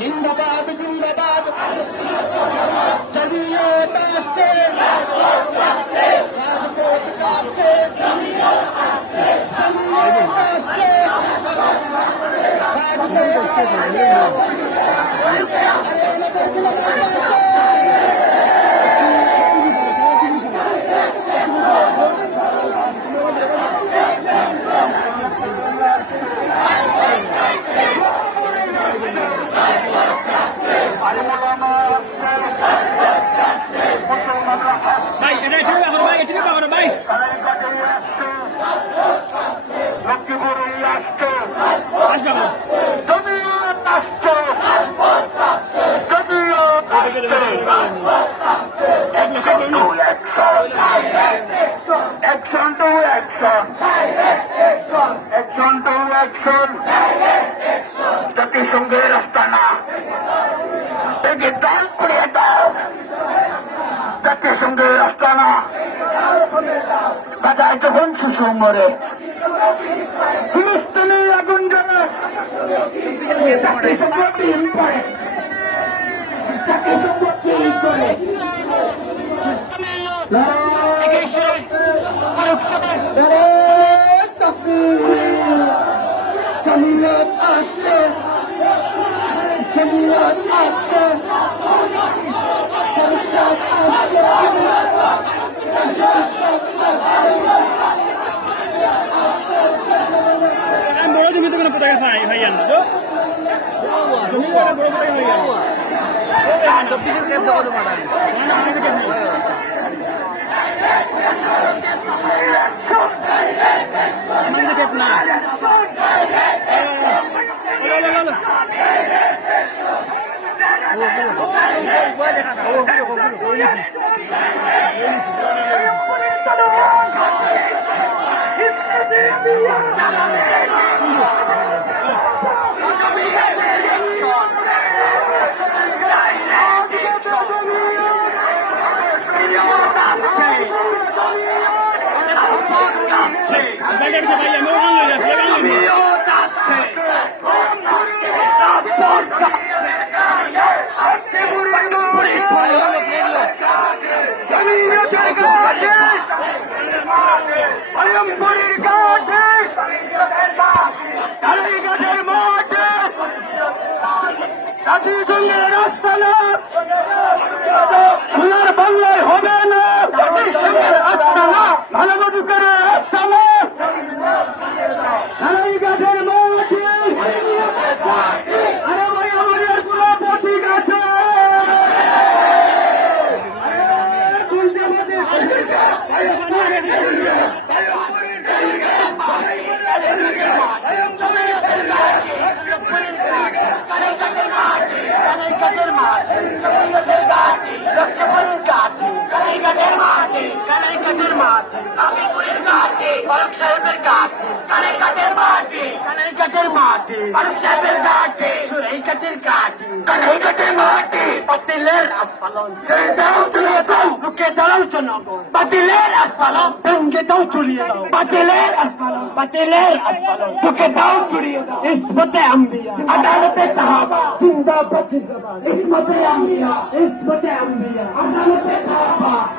জিন্দাবাদ জিন্দাবাদ জমিয়ত আসছে রাজপথ কাটছে জমিয়ত আসছে রাজপথ কাটছে জাতিসংঘের আস্তানা বাজায় যখন শিশু মরে ফিলিস্তিনের আগুন জ্বলে। আসছে আসছে বড় জমিতে কোনো পতাকা পাই ভাই আনব তো জমি বড় পতাকা ভাই আনব চব্বিশের দেবো তোমার কাছে না। ভাই আমি ভাই আমি ওখানে লই যাই ভাই আমি জাতিসংঘের রাস্তা না সোনার বাংলায় হবে না। জাতিসংঘের রাস্তা না মানবাধিকারের রাস্তা না। গাছের মাটি আরে ভাই ڪنه ڪڏر ماٽي لڪي پنن ڪاٽي ڪنه ڪڏر ماٽي ڪنه ڪڏر ماٽي اڀي ڪوڙ ڪاٽي پخشا تي ڪاٽي ڪنه ڪڏر ماٽي ڪنه ڪڏر ماٽي پخشا تي ڪاٽي سري ڪڏر ڪاٽي আরে তুলতে বাতিলের আস্ফালন দাও চলিয়ে দাও লুকে দাঁড়াও জনগণ বাতিলের আস্ফালন ভেঙ্গে দাও চলিয়ে দাও আদালতে সাহাবা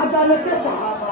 আদালতে সাহাবা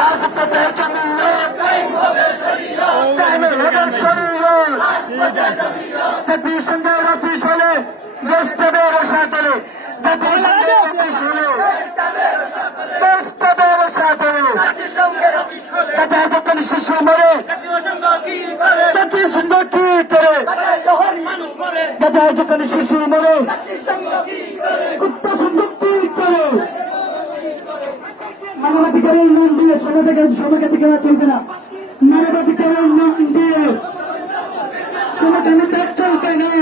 আজ থেকে জমিয়ে কেন ওদের শরীরে জাতিসংঘের অফিস হলে দেশটাদের সাথে জাতিসংঘের অফিস হলে দেশটাদের সাথে কথা যখন শিশু মরে জাতিসংঘ কি করে যখন শিশু মরে কুত্তা সংঘ কি করে দিয়ে সমাজে সমাজের দিকে না। চলবে না। মানবাধি কারণ না দিয়ে সমাজের ব্যাগ চলবে না।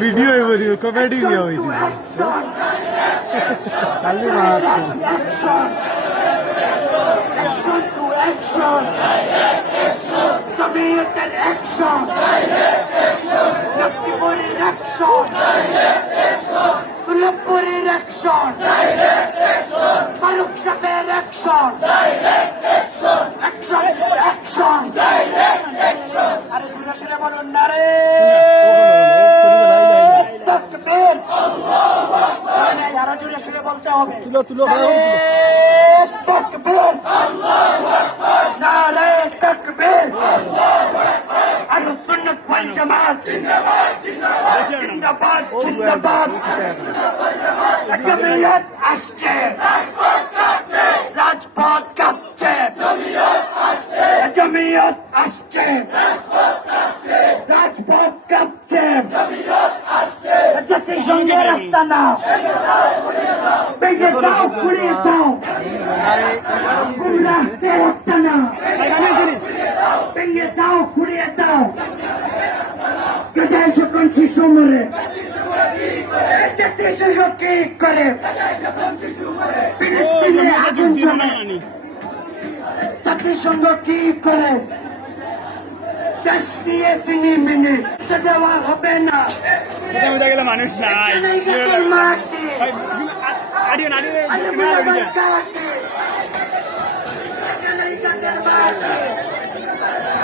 ভিডিও আচ্ছা। Comedy Action to action. Jamaic and action. Naftipur in action. Kullampur in action. Farooq Shabir action. Action to action. আরে জুড়ে শুনে বলুন না রে তকবীর আল্লাহু আকবার আরে জুড়ে শুনে বলতে হবে তুলো তুলো তকবীর আহলে সুন্নাত ওয়াল জামাত জিন্দাবাদ জিন্দাবাদ জমিয়ত আসছে রাজপথ কাঁপছে জমিয়ত আসছে রাজপথ কাঁপছে জাতিসংঘের ভেঙে দাও ঘুরিয়ে দাও আস্তানা ভাই আমি শুনি ভেঙে দাও ঘুরিয়ে দাও। কোথায় সকল শিশু মরে কি করে? ফিলিস্তিনে আগুন মানি। জাতিসংঘ কি করে? দেশ নিয়ে চিনি মিনি। দেওয়া হবে না। মানুষ নাই। মাটি আরে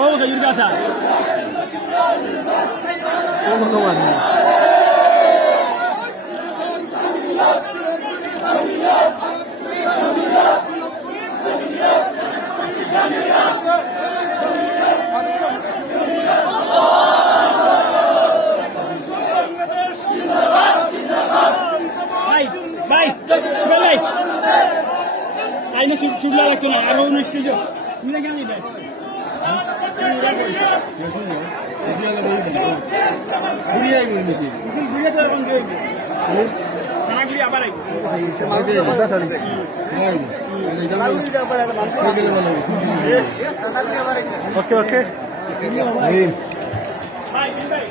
Olga Yurgasa. Olga Yurgasa. Aynı şu şunlara kına, ara onu istiyor. Yine gelmeyecek. ওকে ওকে ভাই ভাই